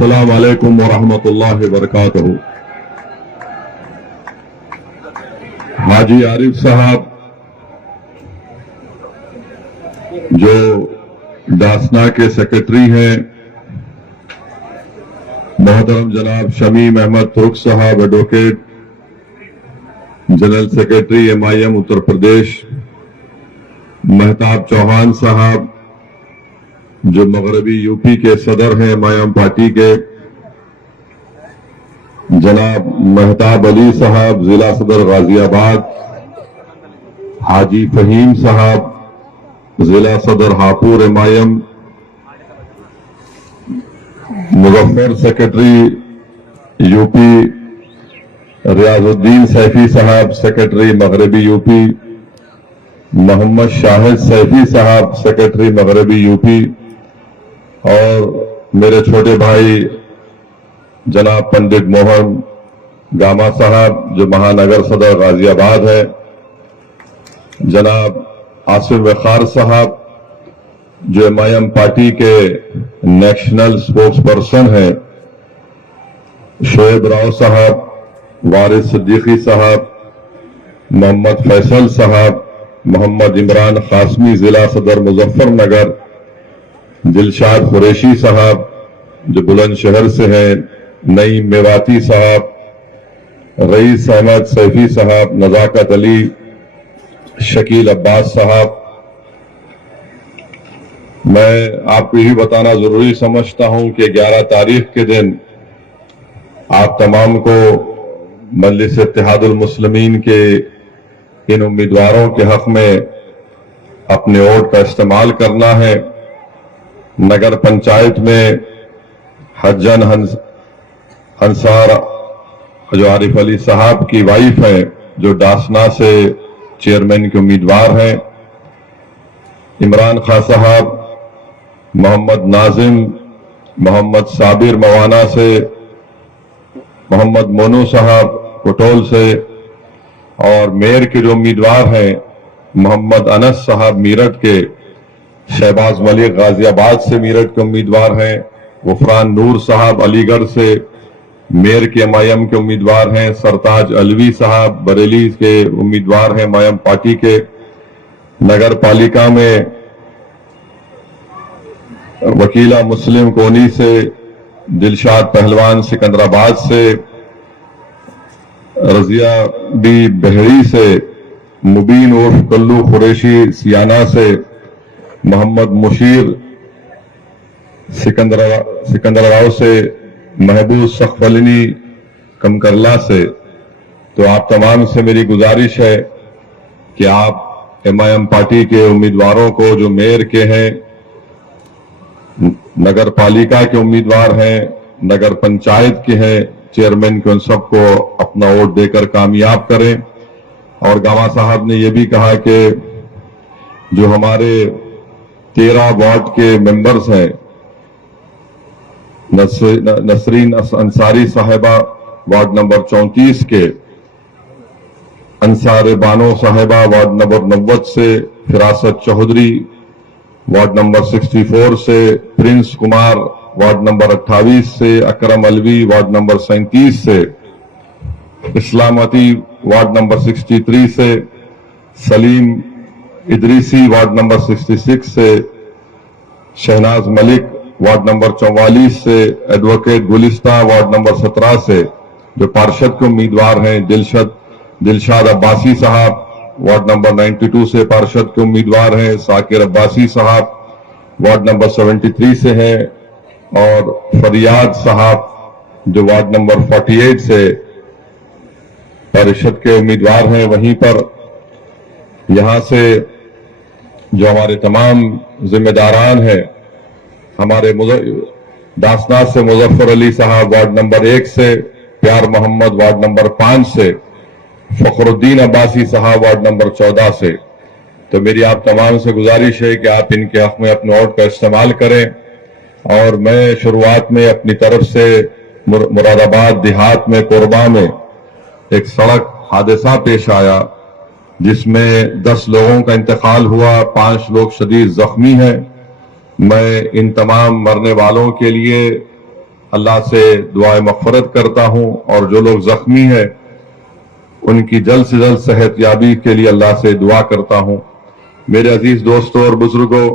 अस्सलाम वालेकुम वरहमतुल्लाहि वबरकातुहू। हाजी आरिफ साहब जो दासना के सेक्रेटरी हैं, मोहतरम जनाब शमीम अहमद तुर्क साहब advocate general secretary MIM Uttar Pradesh, Mahtab Chauhan साहब जो मगरबी यूपी के सदर हैं MIM पार्टी के, जनाब महताब अली साहब जिला सदर गाजियाबाद, हाजी फहीम साहब जिला सदर Hapur MIM, Muzaffar secretary UP, Riyazuddin Saifi साहब सेक्रेटरी मगरबी यूपी, मोहम्मद शाहिद सैफी साहब सेक्रेटरी मगरबी यूपी, और मेरे छोटे भाई जनाब पंडित मोहन गामा साहब जो महानगर सदर गाजियाबाद है, जनाब आसिफ वखार साहब जो MIM पार्टी के नेशनल स्पोक्स पर्सन हैं, शोएब राव साहब, वारिस सिद्दीकी साहब, मोहम्मद फैसल साहब, मोहम्मद इमरान कासमी जिला सदर मुजफ्फरनगर, दिलशाद कुरैशी साहब जो बुलंदशहर से हैं, नईम मेवाती साहब, रईस अहमद सैफी साहब, नजाकत अली, शकील अब्बास साहब। मैं आपको यही बताना जरूरी समझता हूं कि 11 तारीख के दिन आप तमाम को मजलिस इत्तेहादुल मुस्लिमीन के इन उम्मीदवारों के हक में अपने वोट का इस्तेमाल करना है। नगर पंचायत में हज्जन अंसार जो आरिफ अली साहब की वाइफ है, जो डासना से चेयरमैन के उम्मीदवार हैं, इमरान खान साहब, मोहम्मद नाजिम, मोहम्मद साबिर मवाना से, मोहम्मद मोनू साहब कोटोल से, और मेयर के जो उम्मीदवार हैं मोहम्मद अनस साहब मीरठ के, शहबाज मलिक गाजियाबाद से मेरठ के उम्मीदवार हैं, गुफरान नूर साहब अलीगढ़ से मेयर के MIM के उम्मीदवार हैं, सरताज अलवी साहब बरेली के उम्मीदवार हैं MIM पार्टी के। नगर पालिका में वकीला मुस्लिम कोनी से, दिलशाद पहलवान सिकंदराबाद से, रजिया बी बहरी से, मुबीन उर्फ कल्लू कुरैशी सियाना से, मोहम्मद मुशीर सिकंदराबाद से, महबूब सखफलनी कमकरला से। तो आप तमाम से मेरी गुजारिश है कि आप MIM पार्टी के उम्मीदवारों को जो मेयर के हैं, नगर पालिका के उम्मीदवार हैं, नगर पंचायत के हैं चेयरमैन के, उन सबको अपना वोट देकर कामयाब करें। और गामा साहब ने यह भी कहा कि जो हमारे 13 वार्ड के मेंबर्स हैं, नसरीन अंसारी साहिबा वार्ड नंबर 34 के, अंसार बानो साहिबा वार्ड नंबर 90 से, फिरासत चौधरी वार्ड नंबर 64 से, प्रिंस कुमार वार्ड नंबर 28 से, अकरम अलवी वार्ड नंबर 37 से, इस्लामती वार्ड नंबर 63 से, सलीम इदरीसी वार्ड नंबर 66 से, शहनाज मलिक वार्ड नंबर 44 से, एडवोकेट गुलिस्ता वार्ड नंबर 17 से जो पार्षद के उम्मीदवार हैं, दिलशाद अब्बासी साहब वार्ड नंबर 92 से पार्षद के उम्मीदवार हैं, साकिर अब्बासी साहब वार्ड नंबर 73 से हैं, और फरियाद साहब जो वार्ड नंबर 48 से परिषद के उम्मीदवार हैं। वहीं पर यहां से जो हमारे तमाम जिम्मेदारान हैं, हमारे दासना से मुजफ्फर अली साहब वार्ड नंबर 1 से, प्यार मोहम्मद वार्ड नंबर 5 से, फखरुद्दीन अब्बासी साहब वार्ड नंबर 14 से। तो मेरी आप तमाम से गुजारिश है कि आप इनके हक में अपने वोट का इस्तेमाल करें। और मैं शुरुआत में अपनी तरफ से मुरादाबाद देहात में कोरबा में एक सड़क हादसा पेश आया जिसमें 10 लोगों का इंतकाल हुआ, 5 लोग शदीद जख्मी हैं। मैं इन तमाम मरने वालों के लिए अल्लाह से दुआए मग़फ़िरत करता हूं और जो लोग जख्मी हैं उनकी जल्द से जल्द सेहतयाबी के लिए अल्लाह से दुआ करता हूं। मेरे अजीज दोस्तों और बुजुर्गों,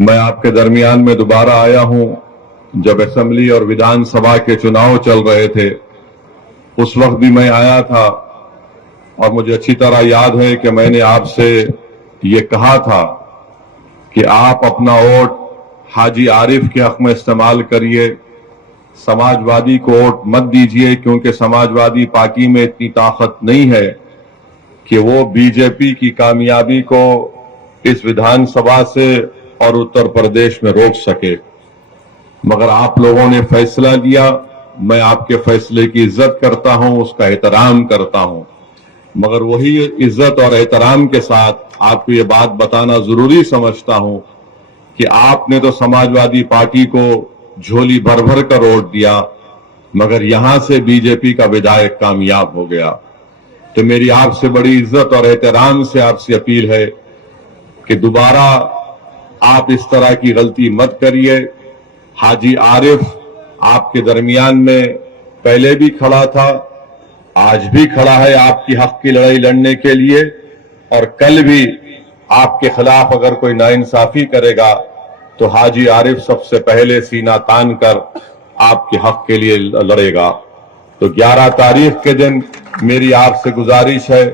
मैं आपके दरमियान में दोबारा आया हूं। जब असेंबली और विधानसभा के चुनाव चल रहे थे उस वक्त भी मैं आया था और मुझे अच्छी तरह याद है कि मैंने आपसे ये कहा था कि आप अपना वोट हाजी आरिफ के हक में इस्तेमाल करिए, समाजवादी को वोट मत दीजिए, क्योंकि समाजवादी पार्टी में इतनी ताकत नहीं है कि वो बीजेपी की कामयाबी को इस विधानसभा से और उत्तर प्रदेश में रोक सके। मगर आप लोगों ने फैसला लिया, मैं आपके फैसले की इज्जत करता हूं, उसका एहतराम करता हूं, मगर वही इज्जत और एहतराम के साथ आपको ये बात बताना जरूरी समझता हूं कि आपने तो समाजवादी पार्टी को झोली भर भर कर वोट दिया, मगर यहां से बीजेपी का विधायक कामयाब हो गया। तो मेरी आपसे बड़ी इज्जत और एहतराम से आपसे अपील है कि दोबारा आप इस तरह की गलती मत करिए। हाजी आरिफ आपके दरमियान में पहले भी खड़ा था, आज भी खड़ा है आपकी हक की लड़ाई लड़ने के लिए, और कल भी आपके खिलाफ अगर कोई नाइंसाफी करेगा तो हाजी आरिफ सबसे पहले सीना तान कर आपके हक के लिए लड़ेगा। तो 11 तारीख के दिन मेरी आपसे गुजारिश है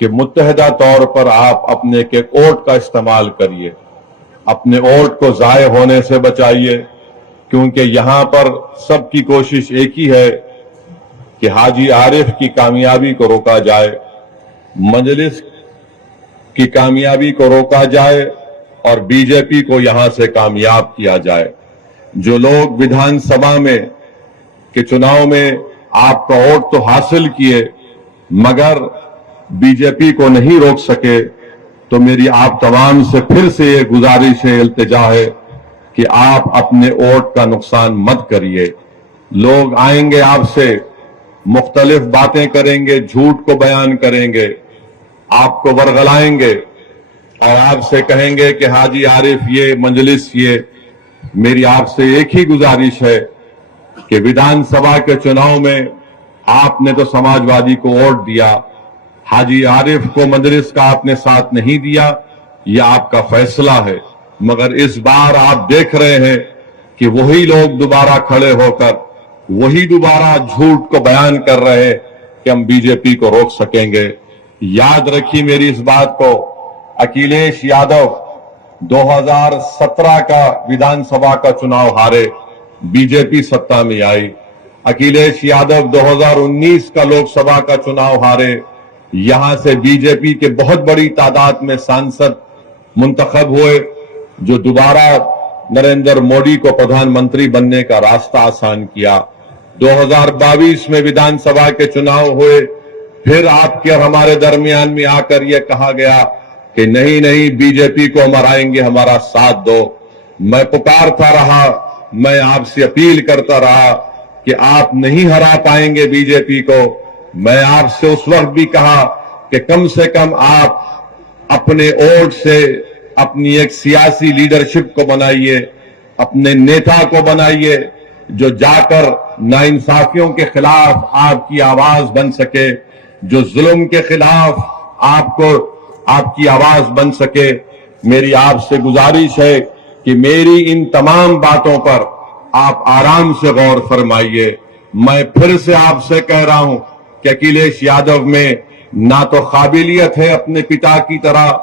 कि मुत्तहदा तौर पर आप अपने के वोट का इस्तेमाल करिए, अपने वोट को जाये होने से बचाइए, क्योंकि यहां पर सबकी कोशिश एक ही है कि हाजी आरिफ की कामयाबी को रोका जाए, मजलिस की कामयाबी को रोका जाए और बीजेपी को यहां से कामयाब किया जाए। जो लोग विधानसभा में के चुनाव में आपका वोट तो हासिल किए मगर बीजेपी को नहीं रोक सके, तो मेरी आप तमाम से फिर से ये गुजारिश है, इल्तिजा है कि आप अपने वोट का नुकसान मत करिए। लोग आएंगे आपसे मुख्तलिफ बातें करेंगे, झूठ को बयान करेंगे, आपको वरगलाएंगे और आपसे कहेंगे कि हाजी आरिफ ये मजलिस ये। मेरी आपसे एक ही गुजारिश है कि विधानसभा के चुनाव में आपने तो समाजवादी को वोट दिया, हाजी आरिफ को मजलिस का आपने साथ नहीं दिया, यह आपका फैसला है। मगर इस बार आप देख रहे हैं कि वही लोग दोबारा खड़े होकर वही दोबारा झूठ को बयान कर रहे हैं कि हम बीजेपी को रोक सकेंगे। याद रखिए मेरी इस बात को, अखिलेश यादव 2017 का विधानसभा का चुनाव हारे, बीजेपी सत्ता में आई। अखिलेश यादव 2019 का लोकसभा का चुनाव हारे, यहां से बीजेपी के बहुत बड़ी तादाद में सांसद मुंतखब हुए, जो दोबारा नरेंद्र मोदी को प्रधानमंत्री बनने का रास्ता आसान किया। 2022 में विधानसभा के चुनाव हुए, फिर आपके और हमारे दरमियान में आकर यह कहा गया कि नहीं नहीं बीजेपी को हम हराएंगे, हमारा साथ दो। मैं पुकारता रहा, मैं आपसे अपील करता रहा कि आप नहीं हरा पाएंगे बीजेपी को। मैं आपसे उस वक्त भी कहा कि कम से कम आप अपने वोट से अपनी एक सियासी लीडरशिप को बनाइए, अपने नेता को बनाइए जो जाकर नाइंसाफियों के खिलाफ आपकी आवाज बन सके, जो जुल्म के खिलाफ आपकी आवाज बन सके। मेरी आपसे गुजारिश है कि मेरी इन तमाम बातों पर आप आराम से गौर फरमाइए। मैं फिर से आपसे कह रहा हूं कि अखिलेश यादव में ना तो काबिलियत है अपने पिता की तरह,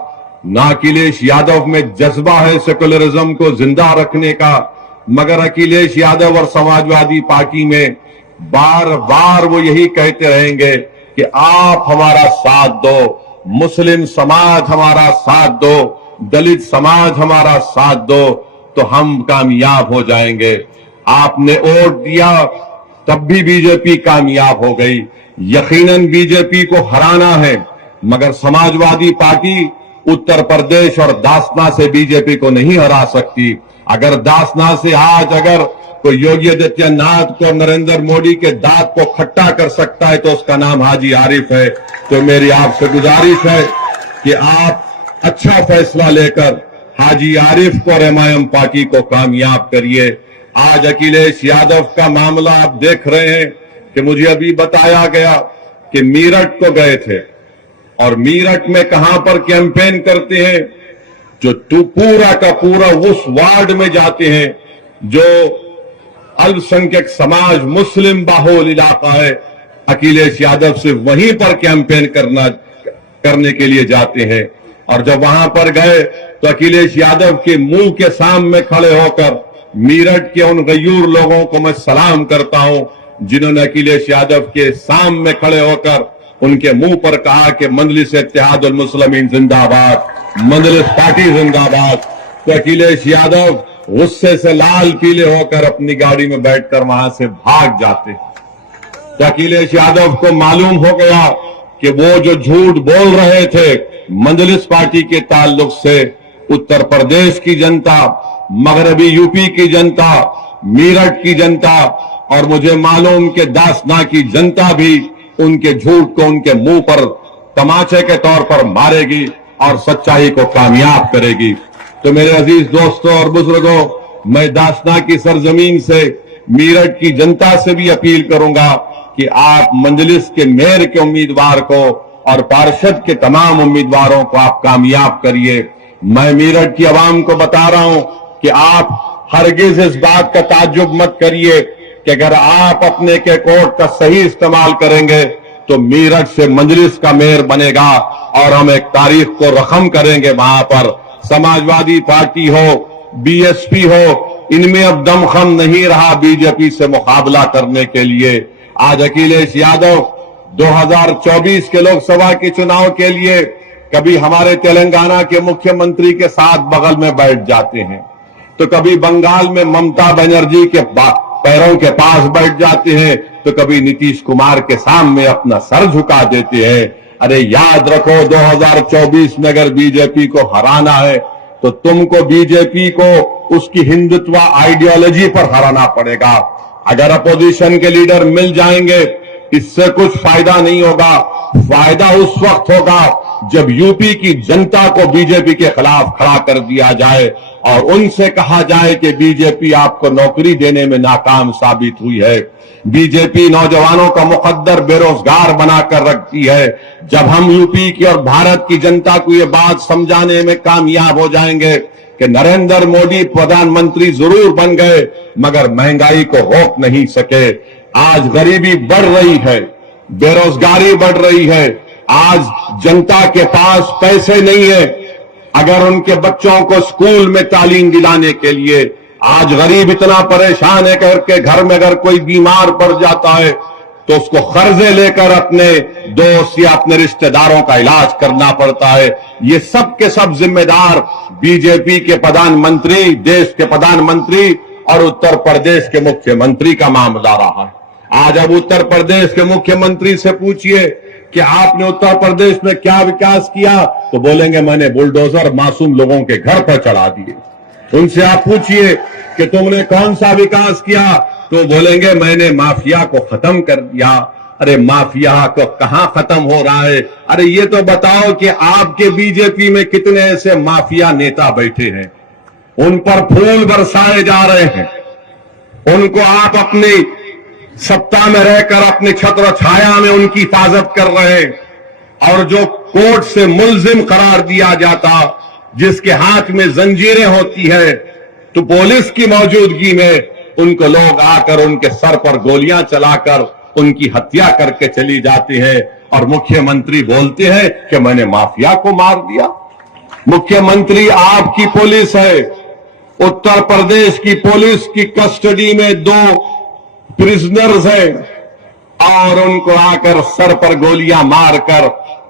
ना अखिलेश यादव में जज्बा है सेकुलरिज्म को जिंदा रखने का, मगर अखिलेश यादव और समाजवादी पार्टी में बार बार वो यही कहते रहेंगे कि आप हमारा साथ दो, मुस्लिम समाज हमारा साथ दो, दलित समाज हमारा साथ दो, तो हम कामयाब हो जाएंगे। आपने वोट दिया तब भी बीजेपी कामयाब हो गई। यकीनन बीजेपी को हराना है, मगर समाजवादी पार्टी उत्तर प्रदेश और दासना से बीजेपी को नहीं हरा सकती। अगर दासना से आज अगर कोई योगी आदित्यनाथ को, नरेंद्र मोदी के दांत को खट्टा कर सकता है तो उसका नाम हाजी आरिफ है। तो मेरी आपसे गुजारिश है कि आप अच्छा फैसला लेकर हाजी आरिफ को और एमआईएम पार्टी को कामयाब करिए। आज अखिलेश यादव का मामला आप देख रहे हैं कि मुझे अभी बताया गया कि मीरठ को गए थे और मीरठ में कहां पर कैंपेन करते हैं, जो पूरा का पूरा उस वार्ड में जाते हैं जो अल्पसंख्यक समाज मुस्लिम बाहुल इलाका है। अखिलेश यादव से वहीं पर कैंपेन करने के लिए जाते हैं और जब वहां पर गए तो अखिलेश यादव के मुंह के सामने खड़े होकर मीरठ के उन गयूर लोगों को मैं सलाम करता हूं जिन्होंने अखिलेश यादव के सामने खड़े होकर उनके मुंह पर कहा कि मजलिस इत्तेहादुल मुस्लिमीन जिंदाबाद, मजलिस पार्टी जिंदाबाद। तो अखिलेश यादव गुस्से से लाल पीले होकर अपनी गाड़ी में बैठकर वहां से भाग जाते। तो अखिलेश यादव को मालूम हो गया कि वो जो झूठ बोल रहे थे मजलिस पार्टी के ताल्लुक से उत्तर प्रदेश की जनता, मगरबी यूपी की जनता, मीरठ की जनता और मुझे मालूम कि दासना की जनता भी उनके झूठ को उनके मुंह पर तमाचे के तौर पर मारेगी और सच्चाई को कामयाब करेगी। तो मेरे अजीज दोस्तों और बुजुर्गों, मैं दासना की सरजमीन से मीरठ की जनता से भी अपील करूंगा कि आप मजलिस के मेयर के उम्मीदवार को और पार्षद के तमाम उम्मीदवारों को आप कामयाब करिए। मैं मीरठ की आवाम को बता रहा हूं कि आप हरगिज इस बात का ताज्जुब मत करिए कि अगर आप अपने के कोर्ट का सही इस्तेमाल करेंगे तो मीरठ से मजलिस का मेयर बनेगा और हम एक तारीख को रकम करेंगे। वहां पर समाजवादी पार्टी हो, बीएसपी हो, इनमें अब दमखम नहीं रहा बीजेपी से मुकाबला करने के लिए। आज अखिलेश यादव 2024 के लोकसभा के चुनाव के लिए कभी हमारे तेलंगाना के मुख्यमंत्री के साथ बगल में बैठ जाते हैं, तो कभी बंगाल में ममता बनर्जी के पैरों के पास बैठ जाते हैं, तो कभी नीतीश कुमार के सामने अपना सर झुका देते हैं। अरे याद रखो 2024 में अगर बीजेपी को हराना है तो तुमको बीजेपी को उसकी हिंदुत्व आइडियोलॉजी पर हराना पड़ेगा। अगर अपोजिशन के लीडर मिल जाएंगे इससे कुछ फायदा नहीं होगा। फायदा उस वक्त होगा जब यूपी की जनता को बीजेपी के खिलाफ खड़ा कर दिया जाए और उनसे कहा जाए कि बीजेपी आपको नौकरी देने में नाकाम साबित हुई है। बीजेपी नौजवानों का मुकद्दर बेरोजगार बनाकर रखती है। जब हम यूपी की और भारत की जनता को ये बात समझाने में कामयाब हो जाएंगे कि नरेंद्र मोदी प्रधानमंत्री जरूर बन गए मगर महंगाई को रोक नहीं सके। आज गरीबी बढ़ रही है, बेरोजगारी बढ़ रही है, आज जनता के पास पैसे नहीं है अगर उनके बच्चों को स्कूल में तालीम दिलाने के लिए। आज गरीब इतना परेशान है कि घर में अगर कोई बीमार पड़ जाता है तो उसको कर्जे लेकर अपने दोस्त या अपने रिश्तेदारों का इलाज करना पड़ता है। ये सब के सब जिम्मेदार बीजेपी के प्रधानमंत्री, देश के प्रधानमंत्री और उत्तर प्रदेश के मुख्यमंत्री का मामला रहा है। आज अब उत्तर प्रदेश के मुख्यमंत्री से पूछिए कि आपने उत्तर प्रदेश में क्या विकास किया, तो बोलेंगे मैंने बुलडोजर मासूम लोगों के घर पर चढ़ा दिए। उनसे आप पूछिए कि तुमने कौन सा विकास किया, तो बोलेंगे मैंने माफिया को खत्म कर दिया। अरे माफिया को कहां खत्म हो रहा है? अरे ये तो बताओ कि आपके बीजेपी में कितने ऐसे माफिया नेता बैठे हैं, उन पर फूल बरसाए जा रहे हैं, उनको आप अपनी सत्ता में रहकर अपनी छत्र छाया में उनकी हिफाजत कर रहे हैं। और जो कोर्ट से मुल्जिम करार दिया जाता, जिसके हाथ में जंजीरें होती है, तो पुलिस की मौजूदगी में उनको लोग आकर उनके सर पर गोलियां चलाकर उनकी हत्या करके चली जाती है और मुख्यमंत्री बोलते हैं कि मैंने माफिया को मार दिया। मुख्यमंत्री आपकी पुलिस है, उत्तर प्रदेश की पुलिस की कस्टडी में 2 प्रिजनर्स हैं और उनको आकर सर पर गोलियां मारकर,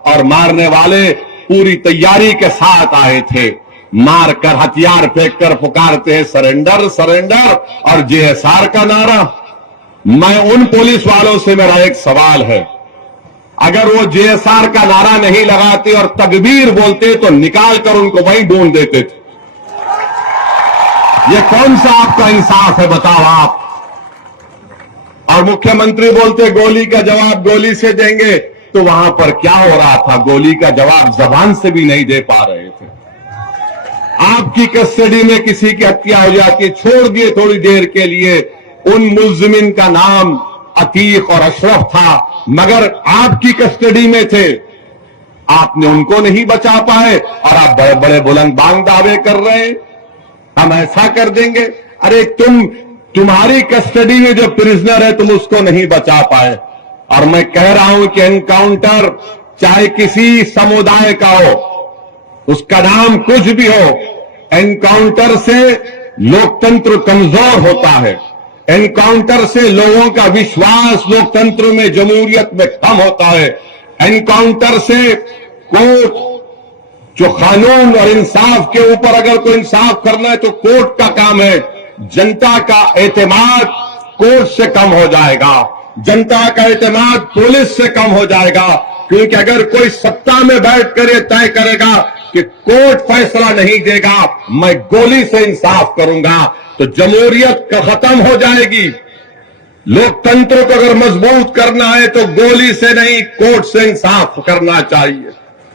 और मारने वाले पूरी तैयारी के साथ आए थे, मारकर हथियार फेंककर पुकारते हैं सरेंडर सरेंडर और जेएसआर का नारा। मैं उन पुलिस वालों से मेरा एक सवाल है, अगर वो जेएसआर का नारा नहीं लगाते और तकबीर बोलते तो निकाल कर उनको वहीं ढूंढ देते थे। ये कौन सा आपका इंसाफ है बताओ आप? और मुख्यमंत्री बोलते गोली का जवाब गोली से देंगे, तो वहां पर क्या हो रहा था? गोली का जवाब जबान से भी नहीं दे पा रहे थे। आपकी कस्टडी में किसी की हत्या हो जाती है, छोड़ दिए थोड़ी देर के लिए, उन मुल्जिमिन का नाम अतीक और अशरफ था, मगर आपकी कस्टडी में थे, आपने उनको नहीं बचा पाए और आप बड़े बड़े बुलंद बांग दावे कर रहे हैं हम ऐसा कर देंगे। अरे तुम्हारी कस्टडी में जो प्रिजनर है तुम उसको नहीं बचा पाए। और मैं कह रहा हूं कि एनकाउंटर चाहे किसी समुदाय का हो, उसका नाम कुछ भी हो, एनकाउंटर से लोकतंत्र कमजोर होता है, एनकाउंटर से लोगों का विश्वास लोकतंत्र में, जमहूरियत में कम होता है, एनकाउंटर से कोर्ट जो कानून और इंसाफ के ऊपर अगर कोई इंसाफ करना है तो कोर्ट का काम है, जनता का एतमाद कोर्ट से कम हो जाएगा, जनता का एतमाद पुलिस से कम हो जाएगा, क्योंकि अगर कोई सत्ता में बैठ कर ये तय करेगा कि कोर्ट फैसला नहीं देगा, मैं गोली से इंसाफ करूंगा, तो जमहूरियत खत्म हो जाएगी। लोकतंत्र को अगर मजबूत करना है तो गोली से नहीं, कोर्ट से इंसाफ करना चाहिए।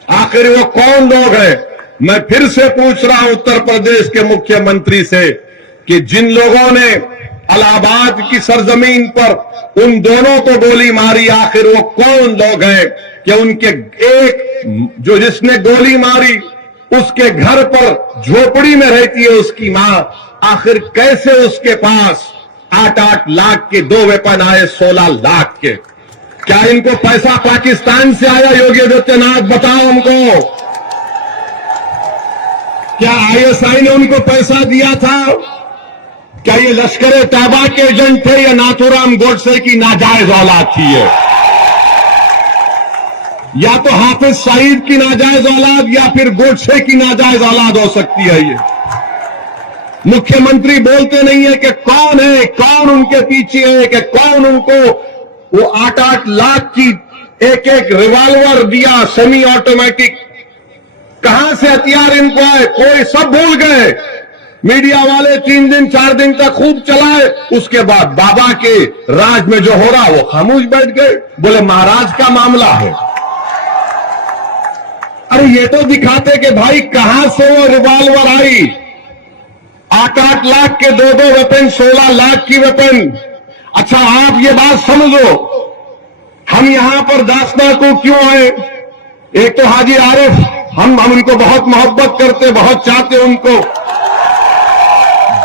आखिर वो कौन लोग हैं? मैं फिर से पूछ रहा हूं उत्तर प्रदेश के मुख्यमंत्री से कि जिन लोगों ने इलाहाबाद की सरजमीन पर उन दोनों को गोली मारी, आखिर वो कौन लोग हैं कि उनके एक जो जिसने गोली मारी उसके घर पर झोपड़ी में रहती है उसकी मां, आखिर कैसे उसके पास 8-8 लाख के 2 वेपन आए, 16 लाख के? क्या इनको पैसा पाकिस्तान से आया? योगी आदित्यनाथ बताओ हमको, क्या आईएसआई ने उनको पैसा दिया था? क्या ये लश्कर तैयबा के एजेंट थे या नाथूराम गोडसे की नाजायज औलाद थी? ये या तो हाफिज सईद की नाजायज औलाद या फिर गोडसे की नाजायज औलाद हो सकती है। ये मुख्यमंत्री बोलते नहीं है कि कौन है, कौन उनके पीछे है, कि कौन उनको वो 8-8 लाख की एक रिवॉल्वर दिया, सेमी ऑटोमेटिक, कहां से हथियार इनको आए? कोई सब भूल गए। मीडिया वाले 3 दिन 4 दिन तक खूब चलाए, उसके बाद बाबा के राज में जो हो रहा वो खामोश बैठ गए, बोले महाराज का मामला है। अरे ये तो दिखाते कि भाई कहां से वो रिवॉल्वर आई, 8-8 लाख के 2-2 वेपन, 16 लाख की वेपन। अच्छा आप ये बात समझो, हम यहां पर दासना को क्यों आए? एक तो हाजी आरिफ, हम उनको बहुत मोहब्बत करते, बहुत चाहते उनको।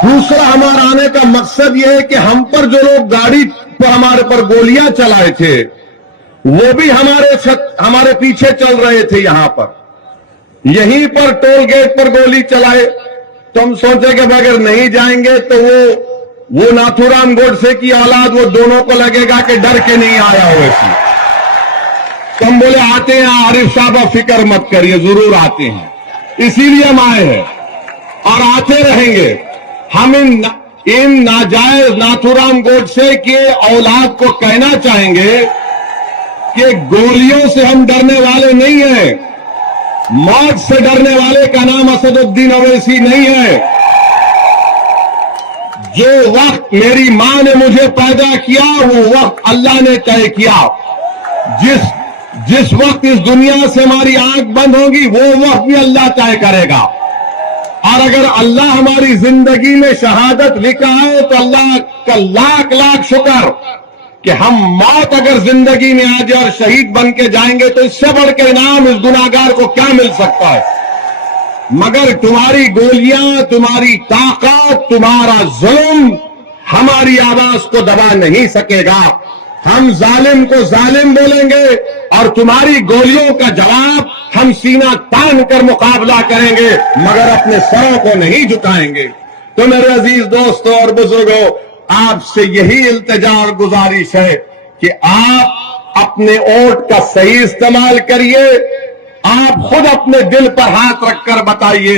दूसरा हमारा आने का मकसद यह है कि हम पर जो लोग गाड़ी पर हमारे पर गोलियां चलाए थे वो भी हमारे पीछे चल रहे थे, यहां पर यहीं पर टोल गेट पर गोली चलाए। तो हम सोचे कि अगर नहीं जाएंगे तो वो नाथूराम गोडसे की औलाद, वो दोनों को लगेगा कि डर के नहीं आया हो ऐसी। तो हम बोले आते हैं आरिफ साहब, आप फिक्र मत करिए, जरूर आते हैं, इसीलिए हम आए हैं और आते रहेंगे। हम इन नाजायज नाथूराम गोडसे के औलाद को कहना चाहेंगे कि गोलियों से हम डरने वाले नहीं हैं, मौत से डरने वाले का नाम असदुद्दीन ओवैसी नहीं है। जो वक्त मेरी मां ने मुझे पैदा किया वो वक्त अल्लाह ने तय किया। जिस वक्त इस दुनिया से हमारी आंख बंद होगी वो वक्त भी अल्लाह तय करेगा। और अगर अल्लाह हमारी जिंदगी में शहादत लिखा है तो अल्लाह का लाख लाख शुक्र कि हम मौत अगर जिंदगी में आ जाए और शहीद बन के जाएंगे तो इससे बढ़कर इनाम इस गुनाहगार को क्या मिल सकता है? मगर तुम्हारी गोलियां, तुम्हारी ताकत, तुम्हारा जुल्म हमारी आवाज को दबा नहीं सकेगा। हम जालिम को जालिम बोलेंगे और तुम्हारी गोलियों का जवाब हम सीना तान कर मुकाबला करेंगे, मगर अपने सरों को नहीं झुकाएंगे। तो मेरे अजीज दोस्तों और बुजुर्गों, आपसे यही इल्तिजा और गुजारिश है कि आप अपने वोट का सही इस्तेमाल करिए। आप खुद अपने दिल पर हाथ रखकर बताइए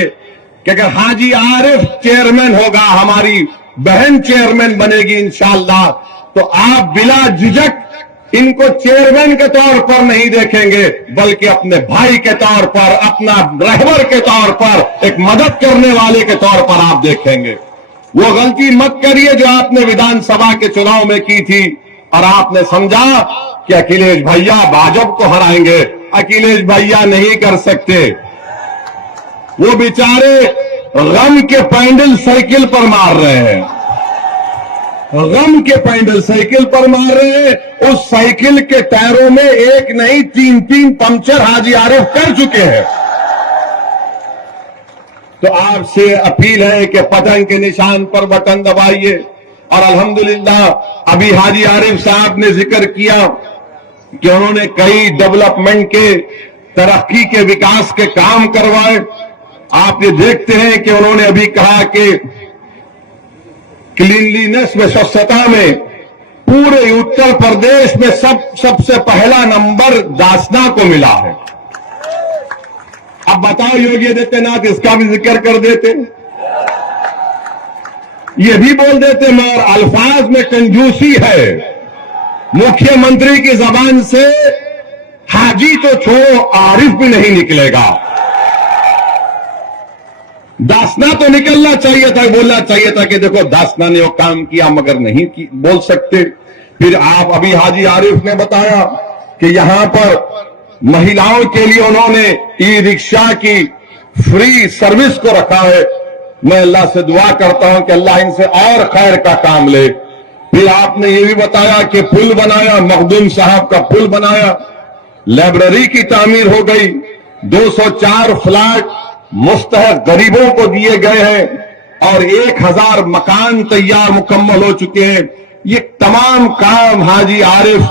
कि अगर हाजी आरिफ चेयरमैन होगा, हमारी बहन चेयरमैन बनेगी इंशाअल्लाह, तो आप बिला झिझक इनको चेयरमैन के तौर पर नहीं देखेंगे, बल्कि अपने भाई के तौर पर, अपना रहबर के तौर पर, एक मदद करने वाले के तौर पर आप देखेंगे। वो गलती मत करिए जो आपने विधानसभा के चुनाव में की थी और आपने समझा कि अखिलेश भैया भाजपा को हराएंगे। अखिलेश भैया नहीं कर सकते। वो बेचारे गम के पैंडल साइकिल पर मार रहे हैं, गम के पैंडल साइकिल पर मार रहे हैं। उस साइकिल के टायरों में एक नहीं 3-3 पंक्चर हाजी आरिफ कर चुके हैं। तो आपसे अपील है कि पतंग के निशान पर बटन दबाइए। और अल्हम्दुलिल्लाह अभी हाजी आरिफ साहब ने जिक्र किया कि उन्होंने कई डेवलपमेंट के, तरक्की के, विकास के काम करवाए। आप ये देखते हैं कि उन्होंने अभी कहा कि क्लीनलीनेस में, स्वच्छता में पूरे उत्तर प्रदेश में सबसे पहला नंबर दासना को मिला है। अब बताओ योगी आदित्यनाथ इसका भी जिक्र कर देते, ये भी बोल देते, मगर अल्फाज में कंजूसी है। मुख्यमंत्री की जबान से हाजी तो छोड़ो, आरिफ भी नहीं निकलेगा। दासना तो निकलना चाहिए था, बोलना चाहिए था कि देखो दासना ने वो काम किया, मगर नहीं बोल सकते। फिर आप अभी हाजी आरिफ ने बताया कि यहां पर महिलाओं के लिए उन्होंने ई रिक्शा की फ्री सर्विस को रखा है। मैं अल्लाह से दुआ करता हूं कि अल्लाह इनसे और खैर का काम ले। फिर आपने ये भी बताया कि पुल बनाया, मखदूम साहब का पुल बनाया, लाइब्रेरी की तामीर हो गई, 204 फ्लैट मुस्तहक गरीबों को दिए गए हैं और 1000 मकान तैयार मुकम्मल हो चुके हैं। ये तमाम काम हाजी आरिफ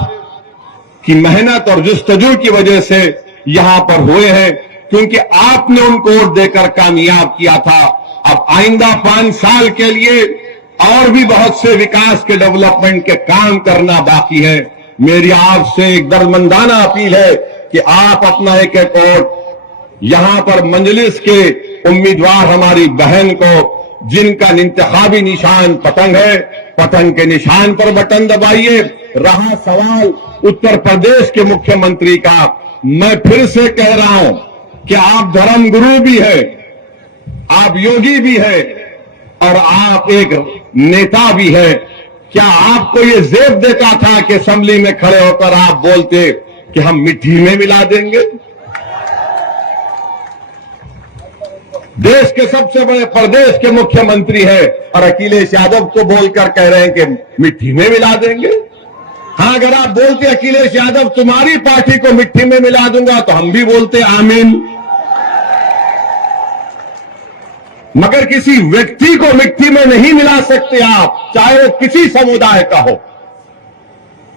की मेहनत और जुस्तजू की वजह से यहां पर हुए हैं, क्योंकि आपने उनको वोट देकर कामयाब किया था। अब आइंदा 5 साल के लिए और भी बहुत से विकास के, डेवलपमेंट के काम करना बाकी है। मेरी आपसे एक दर्दमंदाना अपील है कि आप अपना एक वोट यहां पर मंजलिस के उम्मीदवार हमारी बहन को, जिनका इंतखाबी निशान पतंग है, पतंग के निशान पर बटन दबाइए। रहा सवाल उत्तर प्रदेश के मुख्यमंत्री का, मैं फिर से कह रहा हूं कि आप धर्मगुरु भी है, आप योगी भी है और आप एक नेता भी है। क्या आपको ये जेब देता था कि असेंबली में खड़े होकर आप बोलते कि हम मिट्टी में मिला देंगे? देश के सबसे बड़े प्रदेश के मुख्यमंत्री है और अखिलेश यादव को बोलकर कह रहे हैं कि मिट्टी में मिला देंगे। हां, अगर आप बोलते अखिलेश यादव तुम्हारी पार्टी को मिट्टी में मिला दूंगा तो हम भी बोलते आमीन। मगर किसी व्यक्ति को मिट्टी में नहीं मिला सकते आप, चाहे वो किसी समुदाय का हो।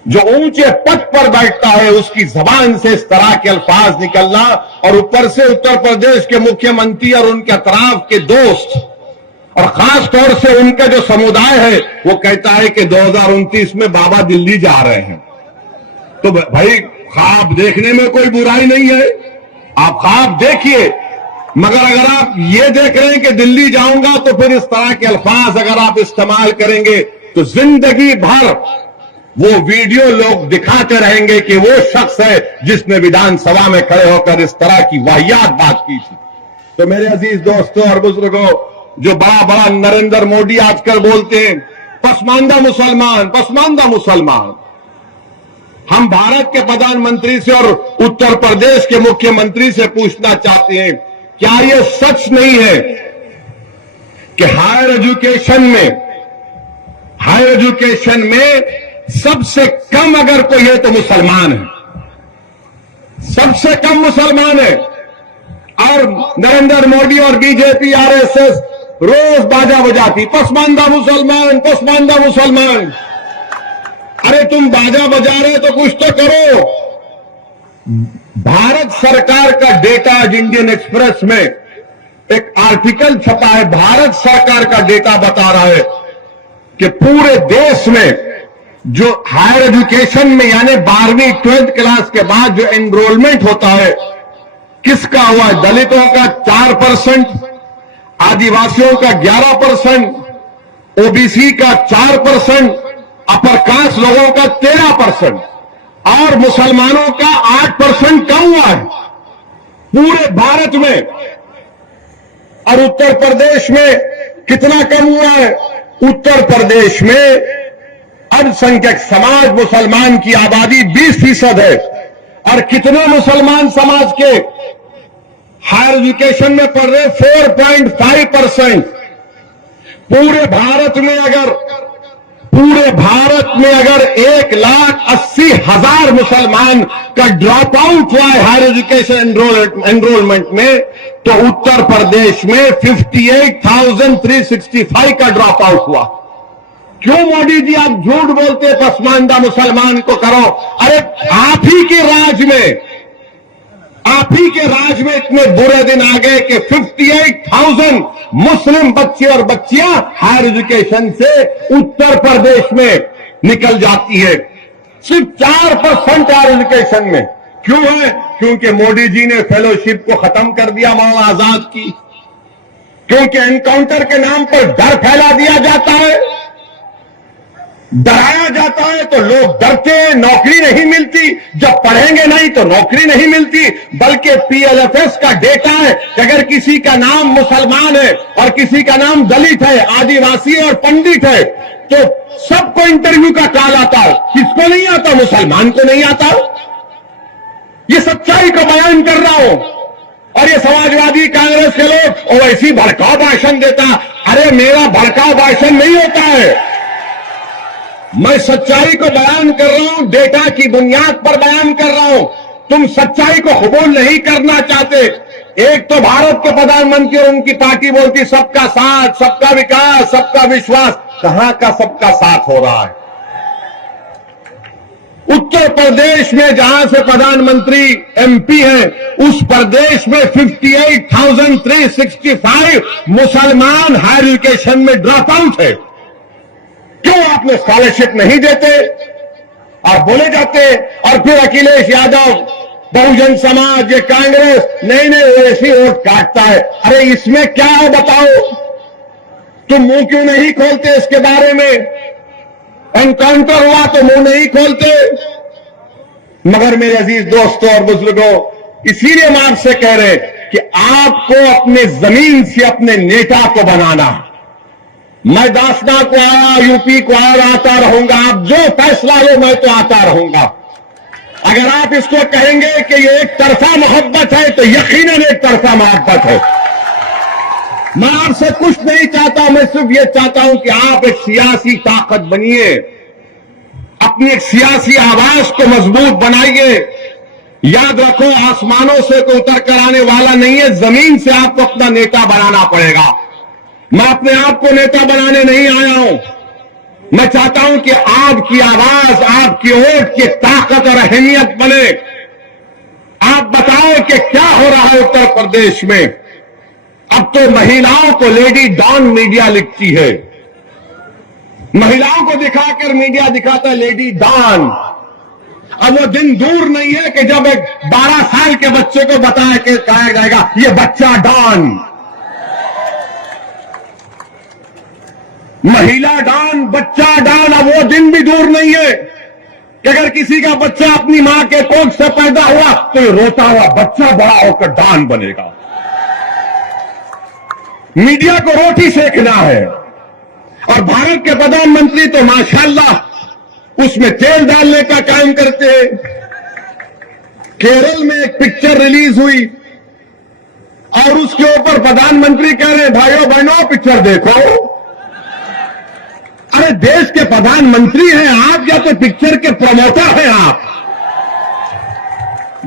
जो ऊंचे पद पर बैठता है उसकी जबान से इस तरह के अल्फाज निकलना, और ऊपर से उत्तर प्रदेश के मुख्यमंत्री और उनके अतराफ के दोस्त और खास तौर से उनका जो समुदाय है वो कहता है कि 2029 में बाबा दिल्ली जा रहे हैं। तो भाई ख्वाब देखने में कोई बुराई नहीं है, आप ख्वाब देखिए, मगर अगर आप ये देख रहे हैं कि दिल्ली जाऊंगा तो फिर इस तरह के अल्फाज अगर आप इस्तेमाल करेंगे तो जिंदगी भर वो वीडियो लोग दिखाते रहेंगे कि वो शख्स है जिसने विधानसभा में खड़े होकर इस तरह की वाहियात बात की थी। तो मेरे अजीज दोस्तों और बुजुर्गों, जो बड़ा बड़ा नरेंद्र मोदी आजकल बोलते हैं पसमानदा मुसलमान, पसमानदा मुसलमान, हम भारत के प्रधानमंत्री से और उत्तर प्रदेश के मुख्यमंत्री से पूछना चाहते हैं, क्या यह सच नहीं है कि हायर एजुकेशन में सबसे कम अगर कोई है तो मुसलमान है, सबसे कम मुसलमान है। और नरेंद्र मोदी और बीजेपी, आरएसएस रोज बाजा बजाती पसमानदा मुसलमान, पसमानदा मुसलमान। अरे तुम बाजा बजा रहे तो कुछ तो करो। भारत सरकार का डेटा, आज इंडियन एक्सप्रेस में एक आर्टिकल छपा है, भारत सरकार का डेटा बता रहा है कि पूरे देश में जो हायर एजुकेशन में यानी 12वीं 12th क्लास के बाद जो एनरोलमेंट होता है, किसका हुआ है? दलितों का 4%, आदिवासियों का 11%, ओबीसी का 4%, अपर कास्ट लोगों का 13% और मुसलमानों का 8% कम हुआ है पूरे भारत में। और उत्तर प्रदेश में कितना कम हुआ है? उत्तर प्रदेश में अल्पसंख्यक समाज मुसलमान की आबादी 20% है और कितने मुसलमान समाज के हायर एजुकेशन में पढ़ रहे 4.5%। पूरे भारत में अगर 1,80,000 मुसलमान का ड्रॉप आउट हुआ है हायर एजुकेशन एनरोलमेंट में, तो उत्तर प्रदेश में 58,365 का ड्रॉप आउट हुआ। क्यों मोदी जी आप झूठ बोलते, पसमानदा मुसलमान को करो? अरे आप ही के राज में इतने बुरे दिन आ गए कि 58,000 मुस्लिम बच्चे और बच्चियां हायर एजुकेशन से उत्तर प्रदेश में निकल जाती है। सिर्फ 4% हायर एजुकेशन में। क्यों है? क्योंकि मोदी जी ने फेलोशिप को खत्म कर दिया मौलाना आजाद की, क्योंकि एनकाउंटर के नाम पर डर फैला दिया जाता है, डराया जाता है तो लोग डरते हैं, नौकरी नहीं मिलती। जब पढ़ेंगे नहीं तो नौकरी नहीं मिलती। बल्कि पीएलएफएस का डेटा है कि अगर किसी का नाम मुसलमान है और किसी का नाम दलित है, आदिवासी है और पंडित है, तो सबको इंटरव्यू का कॉल आता है। किसको नहीं आता? मुसलमान को नहीं आता। ये सच्चाई को बयान कर रहा हूं। और ये समाजवादी कांग्रेस के लोग वैसी भड़काऊ भाषण देता। अरे मेरा भड़काऊ भाषण नहीं होता है, मैं सच्चाई को बयान कर रहा हूं, डेटा की बुनियाद पर बयान कर रहा हूं। तुम सच्चाई को कबूल नहीं करना चाहते। एक तो भारत के प्रधानमंत्री और उनकी पार्टी बोलती सबका साथ, सबका विकास, सबका विश्वास। कहां का सबका साथ हो रहा है? उत्तर प्रदेश में जहां से प्रधानमंत्री एमपी हैं, उस प्रदेश में 58,365 मुसलमान हायर एजुकेशन में ड्रॉप आउट है। क्यों आपने स्कॉलरशिप नहीं देते? आप बोले जाते। और फिर अखिलेश यादव, बहुजन समाज, ये कांग्रेस, नहीं वो ऐसी वोट काटता है। अरे इसमें क्या है बताओ? तुम मुंह क्यों नहीं खोलते इसके बारे में? एनकाउंटर हुआ तो मुंह नहीं खोलते। मगर मेरे अजीज दोस्तों और बुजुर्गों, इसीलिए हम आपसे कह रहे कि आपको अपने जमीन से अपने नेता को बनाना। मैं दासना को आया, यूपी को आया, आता रहूंगा। आप जो फैसला लो मैं तो आता रहूंगा। अगर आप इसको कहेंगे कि ये एक तरफा मोहब्बत है तो यकीनन एक तरफा मोहब्बत है। मैं आपसे कुछ नहीं चाहता, मैं सिर्फ ये चाहता हूं कि आप एक सियासी ताकत बनिए, अपनी एक सियासी आवाज को मजबूत बनाइए। याद रखो, आसमानों से कोई उतर कर आने वाला नहीं है, जमीन से आपको अपना नेता बनाना पड़ेगा। मैं अपने आप को नेता बनाने नहीं आया हूं। मैं चाहता हूं कि आपकी आवाज, आपकी वोट की ताकत और अहमियत बने। आप बताओ कि क्या हो रहा है उत्तर प्रदेश में। अब तो महिलाओं को लेडी डॉन मीडिया लिखती है। महिलाओं को दिखाकर मीडिया दिखाता है लेडी डॉन। अब वो दिन दूर नहीं है कि जब एक 12 साल के बच्चे को बताया कि कहा जाएगा ये बच्चा डॉन, महिला डॉन, बच्चा डॉन। अब वो दिन भी दूर नहीं है कि अगर किसी का बच्चा अपनी मां के कोख से पैदा हुआ तो ये रोता हुआ बच्चा बड़ा होकर डॉन बनेगा। मीडिया को रोटी सेकना है। और भारत के प्रधानमंत्री तो माशाल्लाह उसमें तेल डालने का काम करते हैं। केरल में एक पिक्चर रिलीज हुई और उसके ऊपर प्रधानमंत्री कह रहे हैं भाइयों बहनों पिक्चर देखो। अरे देश के प्रधानमंत्री हैं आप या तो पिक्चर के प्रमोटर हैं आप?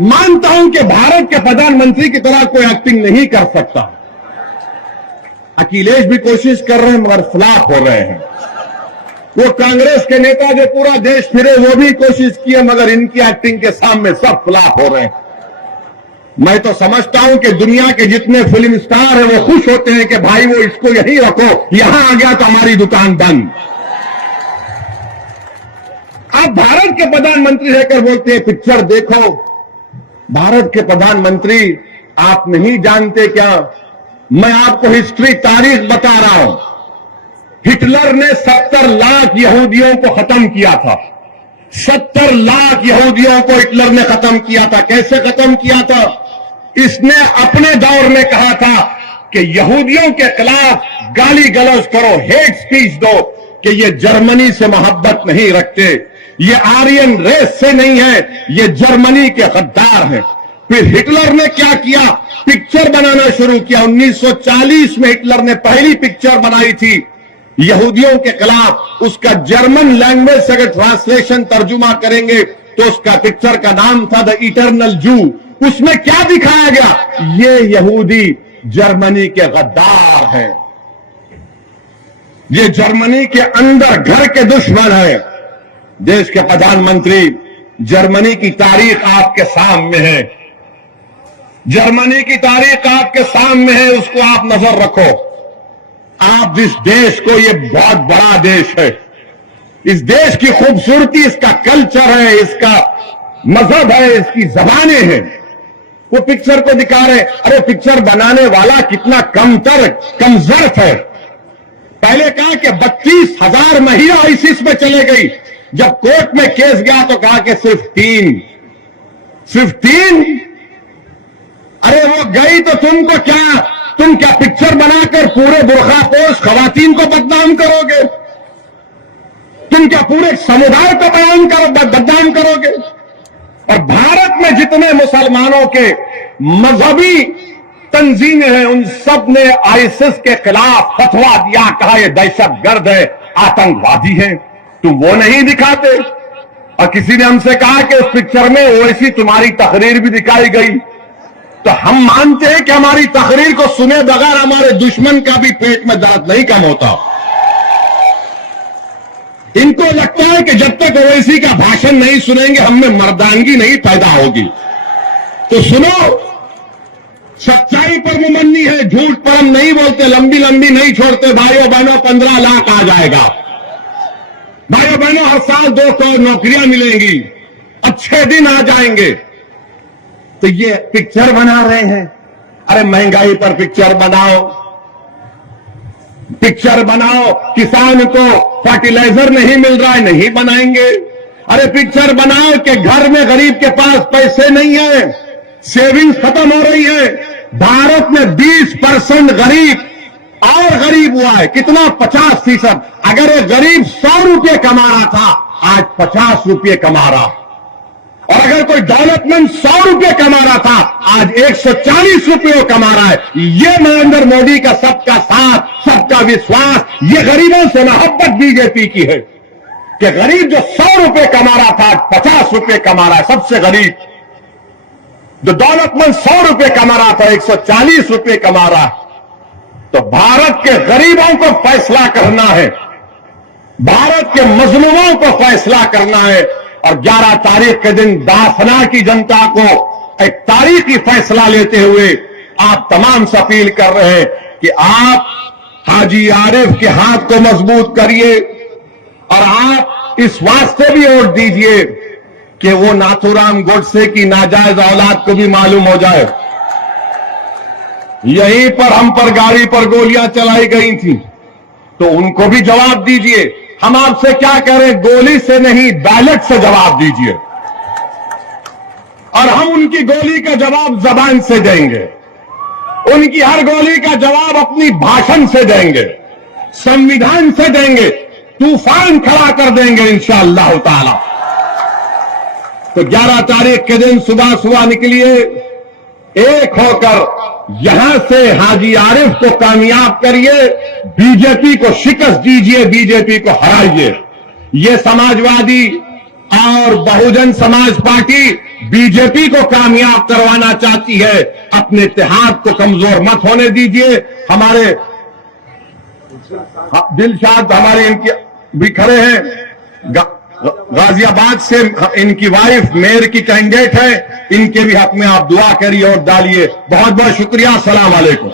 मानता हूं कि भारत के प्रधानमंत्री की तरह कोई एक्टिंग नहीं कर सकता। अखिलेश भी कोशिश कर रहे हैं मगर फ्लॉप हो रहे हैं। वो कांग्रेस के नेता जो पूरा देश फिरे वो भी कोशिश किए मगर इनकी एक्टिंग के सामने सब फ्लॉप हो रहे हैं। मैं तो समझता हूं कि दुनिया के जितने फिल्म स्टार हैं वो खुश होते हैं कि भाई वो इसको यहीं रखो, यहां आ गया तो हमारी दुकान बंद। आप भारत के प्रधानमंत्री रहकर बोलते हैं पिक्चर देखो। भारत के प्रधानमंत्री आप नहीं जानते क्या? मैं आपको हिस्ट्री तारीख बता रहा हूं। हिटलर ने 70 लाख यहूदियों को खत्म किया था। 70 लाख यहूदियों को हिटलर ने खत्म किया था। कैसे खत्म किया था? इसने अपने दौर में कहा था कि यहूदियों के खिलाफ गाली गलौज करो, हेट स्पीच दो कि ये जर्मनी से मोहब्बत नहीं रखते, ये आर्यन रेस से नहीं है, ये जर्मनी के गद्दार हैं। फिर हिटलर ने क्या किया? पिक्चर बनाना शुरू किया। 1940 में हिटलर ने पहली पिक्चर बनाई थी यहूदियों के खिलाफ। उसका जर्मन लैंग्वेज से अगर ट्रांसलेशन तर्जुमा करेंगे तो उसका पिक्चर का नाम था द इटर्नल जू। उसमें क्या दिखाया गया? ये यहूदी जर्मनी के गद्दार हैं, ये जर्मनी के अंदर घर के दुश्मन हैं। देश के प्रधानमंत्री, जर्मनी की तारीख आपके सामने है, जर्मनी की तारीख आपके सामने है, उसको आप नजर रखो। आप इस देश को, ये बहुत बड़ा देश है, इस देश की खूबसूरती, इसका कल्चर है, इसका मजहब है, इसकी जबानें हैं। वो पिक्चर को दिखा रहे, अरे पिक्चर बनाने वाला कितना कमजर्फ है। पहले कहा कि 32,000 महिला आईसीस में चले गई, जब कोर्ट में केस गया तो कहा कि सिर्फ 3। अरे वो गई तो तुम क्या पिक्चर बनाकर पूरे बुरखापोश खवातीन को बदनाम करोगे? तुम क्या पूरे समुदाय को बदनाम करोगे? और भारत में जितने मुसलमानों के मजहबी तंजीमें हैं, उन सब ने आईएसआईएस के खिलाफ फतवा दिया, कहा ये दहशतगर्द है, आतंकवादी है। तुम वो नहीं दिखाते। और किसी ने हमसे कहा कि उस पिक्चर में वैसी तुम्हारी तकरीर भी दिखाई गई। तो हम मानते हैं कि हमारी तकरीर को सुने बगैर हमारे दुश्मन का भी पेट में दर्द नहीं कम होता। इनको लगता है कि जब तक ओवैसी का भाषण नहीं सुनेंगे हम में मर्दानगी नहीं पैदा होगी। तो सुनो, सच्चाई पर मुमन्नी है, झूठ पर हम नहीं बोलते, लंबी लंबी नहीं छोड़ते। भाइयों बहनों 15 लाख आ जाएगा। भाइयों बहनों हर साल 2 करोड़ नौकरियां मिलेंगी, अच्छे दिन आ जाएंगे। तो ये पिक्चर बना रहे हैं। अरे महंगाई पर पिक्चर बनाओ, पिक्चर बनाओ। किसान को फर्टिलाइजर नहीं मिल रहा है, नहीं बनाएंगे। अरे पिक्चर बनाओ कि घर में गरीब के पास पैसे नहीं है, सेविंग्स खत्म हो रही है। भारत में 20% गरीब और गरीब हुआ है। कितना? 50%। अगर एक गरीब 100 रुपये कमा रहा था, आज 50 रुपये कमा रहा। और अगर कोई दौलतमंद 100 रुपये कमा रहा था, आज 140 रुपये कमा रहा है। ये नरेंद्र मोदी का सबका साथ, सबका विश्वास, ये गरीबों से मोहब्बत बीजेपी की है कि गरीब जो 100 रुपये कमा रहा था, आज 50 रुपये कमा रहा है। सबसे गरीब जो दौलतमंद 100 रुपये कमा रहा था, 140 रुपये कमा रहा है। तो भारत के गरीबों को फैसला करना है, भारत के मजलूमों को फैसला करना है। और 11 तारीख के दिन दाफना की जनता को एक तारीखी फैसला लेते हुए आप तमाम से अपील कर रहे हैं कि आप हाजी आरिफ के हाथ को मजबूत करिए और आप इस वास्ते भी वोट दीजिए कि वो नाथूराम गोडसे की नाजायज औलाद को भी मालूम हो जाए। यहीं पर हम पर गाड़ी पर गोलियां चलाई गई थी, तो उनको भी जवाब दीजिए। हम आपसे क्या कह रहे हैं? गोली से नहीं, बैलेट से जवाब दीजिए। और हम उनकी गोली का जवाब जबान से देंगे, उनकी हर गोली का जवाब अपनी भाषण से देंगे, संविधान से देंगे, तूफान खड़ा कर देंगे इंशाअल्लाह ताला। तो 11 तारीख के दिन सुबह सुबह निकलिए, एक होकर यहां से हाजी आरिफ को कामयाब करिए, बीजेपी को शिकस्त दीजिए, बीजेपी को हराइए। ये समाजवादी और बहुजन समाज पार्टी बीजेपी को कामयाब करवाना चाहती है, अपने इत्तेहाद को कमजोर मत होने दीजिए। हमारे दिलशाद हमारे इनके भी खड़े हैं, गाजियाबाद से इनकी वाइफ मेयर की कैंडिडेट है, इनके भी हक में आप दुआ करिए और डालिए। बहुत बहुत शुक्रिया। अस्सलाम वालेकुम।